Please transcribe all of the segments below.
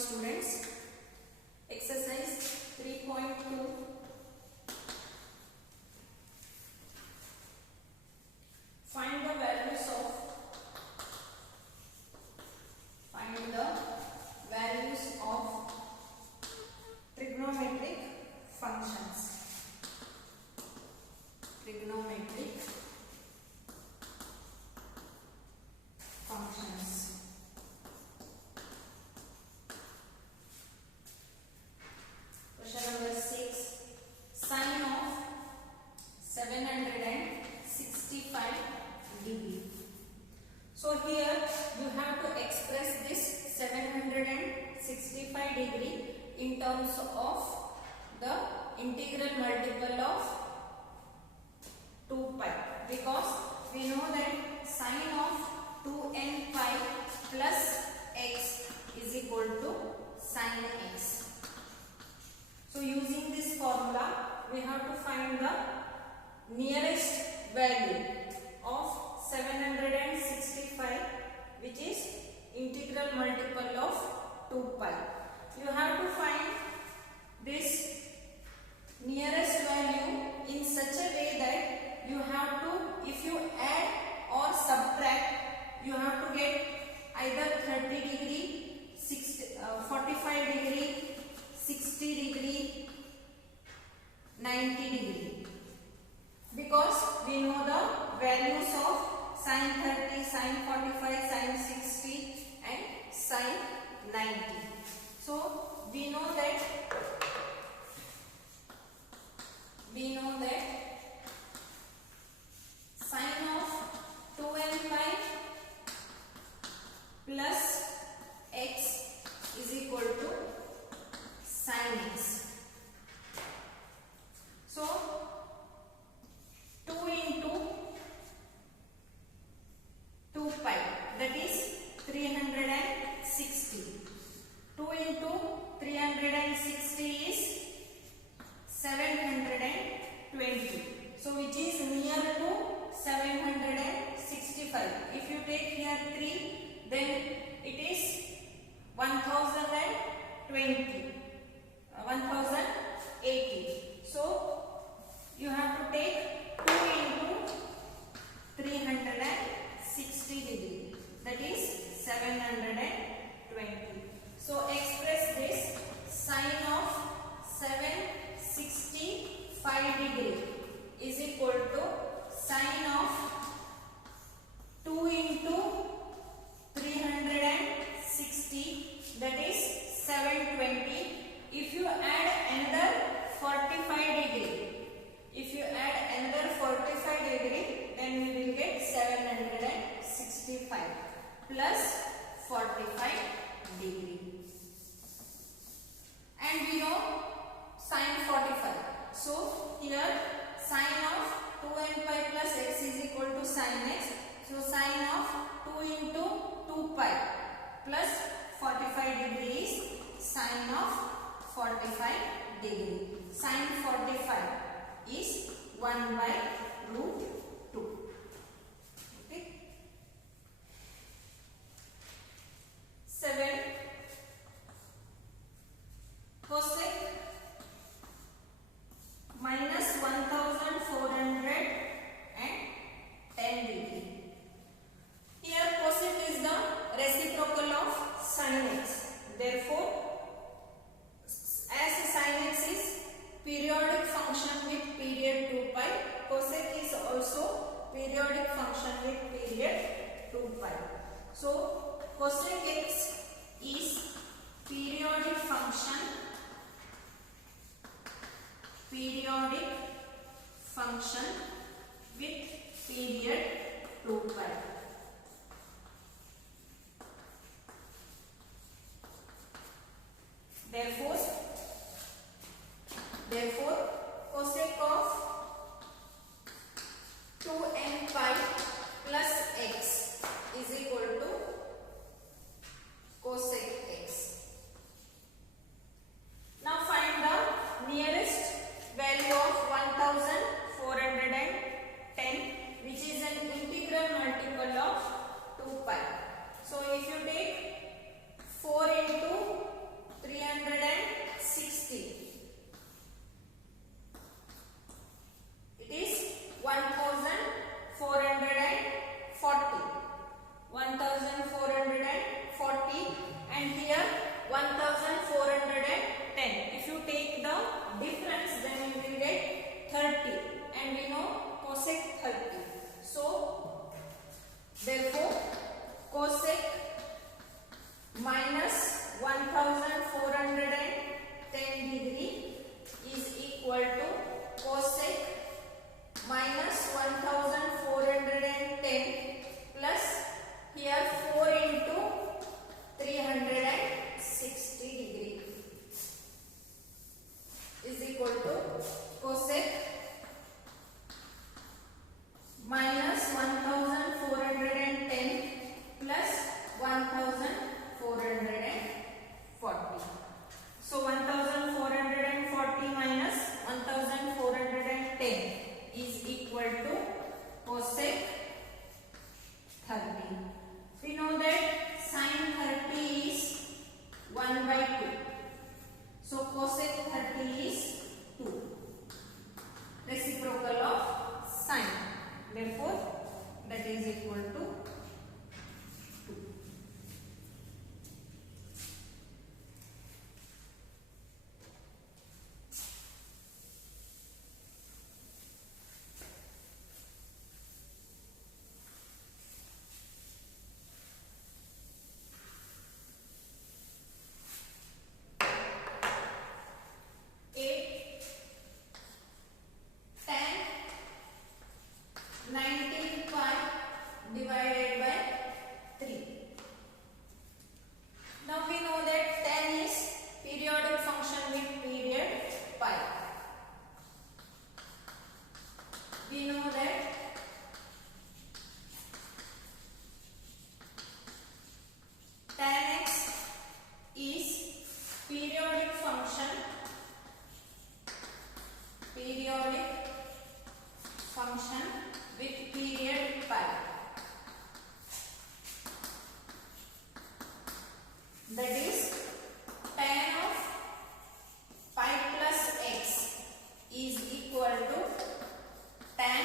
students, exercise 3.2. Find the values of trigonometric functions. Question number 6. Sine of 765 degree. So here you have to express this 765 degree in terms of the integral multiple of 2 pi, because we know that sine of 2n pi plus x is equal to sine x. So using this formula we have to find the nearest value of 765, which is integral multiple of 2 pi. You have to find this nearest value in such a way that you have to, if you add or subtract, you have to get either 30 degree, 45 degree, 60 degree, 90 degree, because we know the values of sine 30, sine 45, sine 60 and sine 90. So we know that sine of 2n pi plus x is equal to sine x. So 2 into 2 pi, that is 360. 2 into 360 is 720. So which is near to 765. If you take here 3, then it is 1020. 1080. So you have to take 2 into 360 degree, that is 720. So express this sine of 765 degree is equal to sine of 2 into 360, that is 720. If you add another 45 degree, then we will get 765 plus 45 degree. And we know sine 45. So here sine of 2n pi plus x is equal to sine x. So sine of 2 into 2 pi plus 45 degree is sine of 45 degree. Sine 45 is 1 by root 2. Okay. 7. Cosec minus 1410 degree. Here cosec is the reciprocal of sin x. Therefore, as sin x is periodic function with period 2 pi, cosec is also periodic function with period 2 pi. So cosec x is periodic function with period 2 pi. Therefore cosec of 2n pi plus x is equal to cosec x. Now find the nearest value of 1410, which is an integral multiple of 2 pi. So if you take 4 into minus 1410 plus 1440. So 1440 minus 1410 is equal to cosec 30. We know that sin 30 is 1 by 2. So cosec 30 is 2. Reciprocal of sin. Therefore, that is equal to 2. We know that tan x is periodic function with period pi. That is tan of pi plus x is equal to tan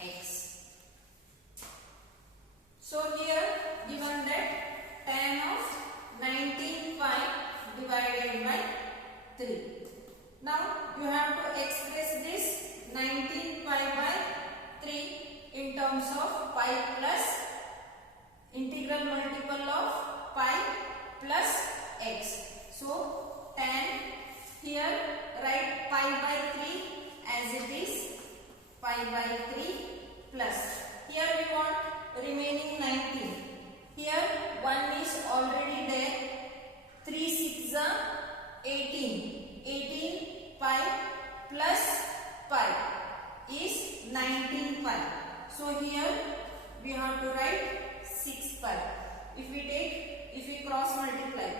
x. So here given that tan of 19 pi divided by 3. Now you have to express this 19 pi by 3 in terms of pi plus integral multiple of pi plus x. So tan, here write pi by 3 as it is pi by 3 plus. Here we want remaining 19. Here 1 is already there. 3 6 are 18. 18 pi plus pi is 19 pi. So here we have to write 6 pi. If we cross multiply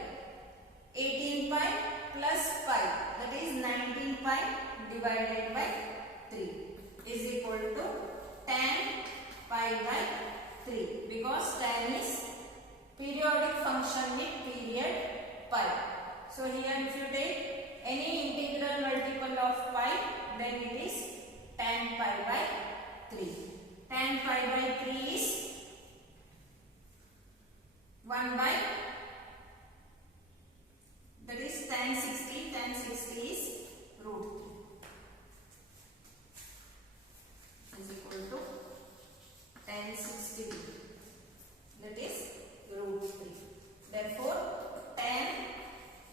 18 pi plus pi, that is 19 pi divided by 3 is equal to tan pi by 3, because tan is periodic function with period pi. So here if you take any integral multiple of pi, then it is tan pi by 3. Tan pi by 3 is 1 by, that is tan 60. Tan 60 is root 3 is equal to tan 60, that is root 3. Therefore tan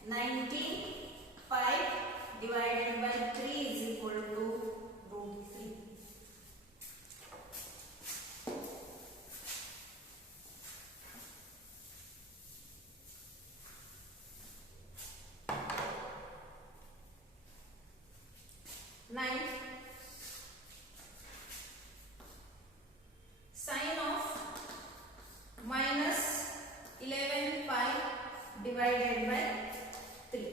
19 pi divided by 3 is equal to root 3. Ninth, sin of minus 11 pi divided by 3.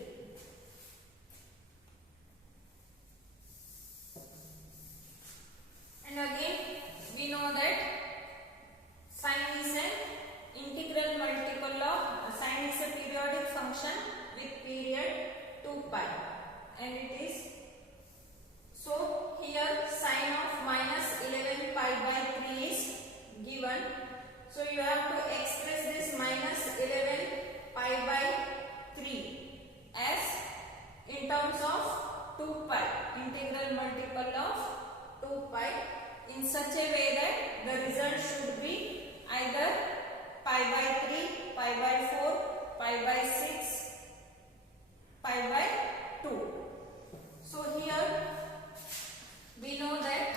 And again we know that sin is an integral multiple of, sin is a periodic function with period 2 pi, and it is, so here sin of minus 11 pi by 3 is given. So you have to express this minus 11 pi by 3 as in terms of 2 pi, integral multiple of 2 pi, in such a way that the result should be either pi by 3, pi by 4, pi by 6, pi by 2. So here we know that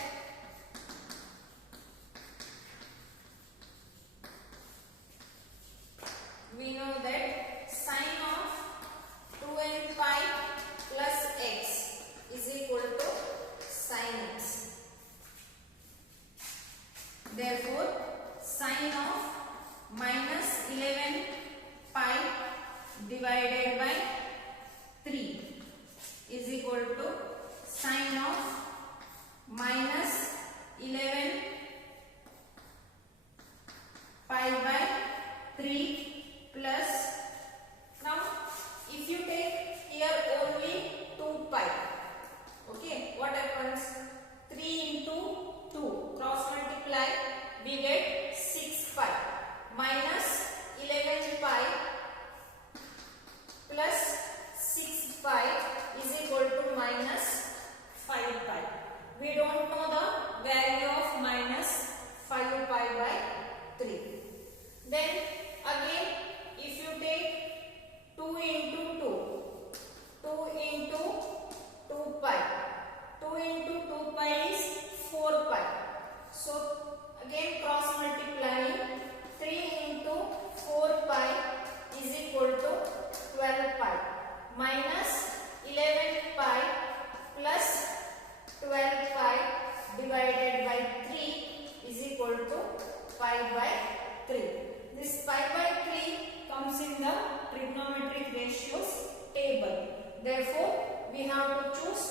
sin of 2n pi plus x is equal to sin x. Therefore, sine of minus 11 pi divided by 3 is equal to sine of minus 11 pi by 3 plus, now if you take here only 2 pi, okay, what happens? 3 into 2 cross multiply, we get 6 pi minus 11 pi plus 6 pi is equal to minus 5 pi. We don't know the value of minus 5 pi by 3. Then again, if you take 2 into 2, 2 into 2 pi, 2 into 2 pi is 4 pi. So again cross multiplying, 3 into 4 pi is equal to 12 pi minus 11 pi plus 12 pi divided by 3 is equal to pi by 3. This pi by 3 comes in the trigonometric ratios table. Therefore, we have to choose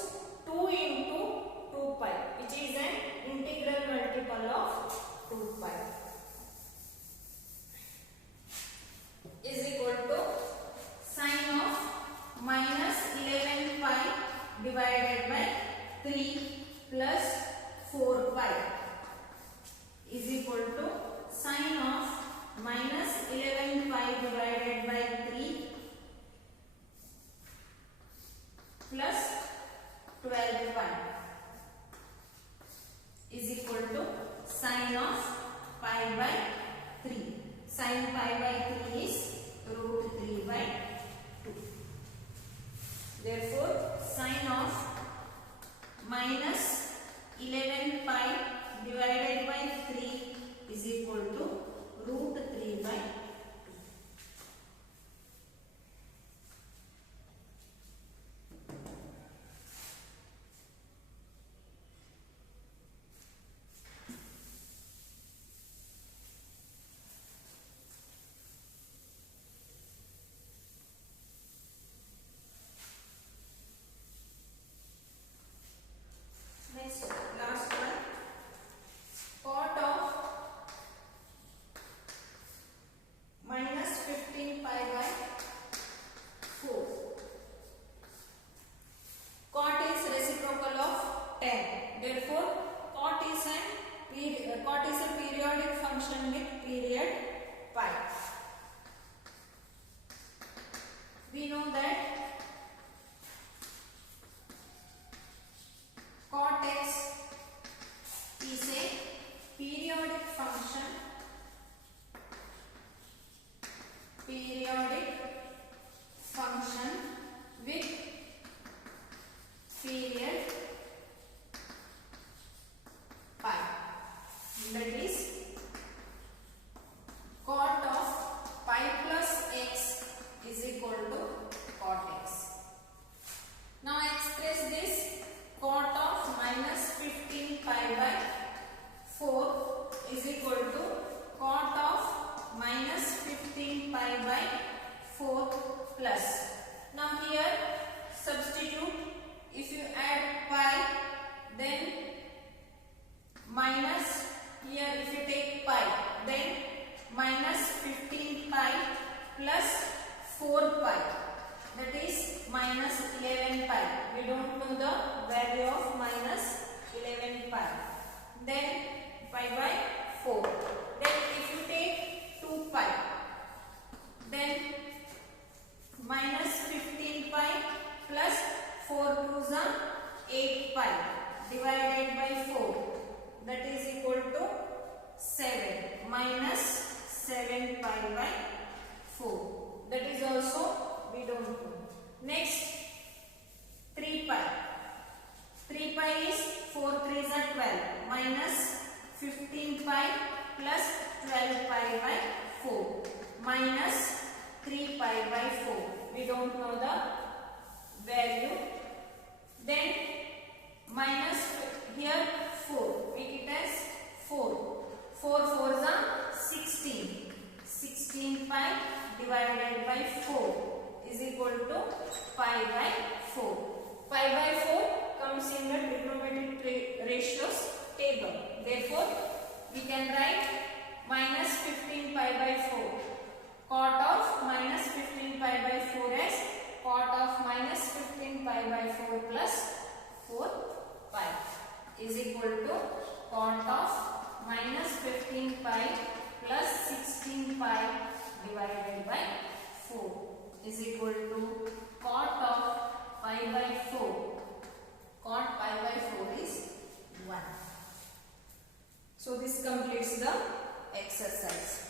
2 into 2 pi, which is an integral multiple of 2 pi, is equal to sine of minus 11 pi divided by 3 plus 4 pi is equal to sine of minus 11 pi divided by 3 plus 12 pi is equal to sine of pi by 3. Sine pi by 3 is root 3 by 2. Therefore, sine of minus 11 pi divided by 3 is equal to root 3 by 2. Next, last one, cot of minus 15 pi by 4. Cot is reciprocal of tan. Therefore, cot is a periodic function with period pi. We know that cot x is a periodic function with period pi. That is, cot of pi plus x is equal to cot x. Now express this cot of minus 15 pi by 4 is equal to cot of minus 15 pi by 4 plus. Now here substitute, if you add pi, then minus, here if you take pi, then minus 15 pi plus 4 pi, that is minus 11 pi. We don't know the value of minus 11 pi. Then pi by 4. Then if you take 2 pi, then minus 15 pi plus 4 2s are 8 pi divided by 4, that is equal to 7 minus 7 pi by 4. That is also we don't know. Next, 3 pi. 3 pi is 4 3s are 12 minus 15 pi plus 12 pi by 4 minus 3 pi by 4. We don't know the value. Then minus, here 4, make it as 4. 4 ratios table. Therefore, we can write minus 15 pi by 4. Cot of minus 15 pi by 4 as cot of minus 15 pi by 4 plus 4 pi is equal to cot of minus 15 pi plus 16 pi divided by 4 is equal to cot of pi by 4. Cot pi by 4 is 1. So this completes the exercise.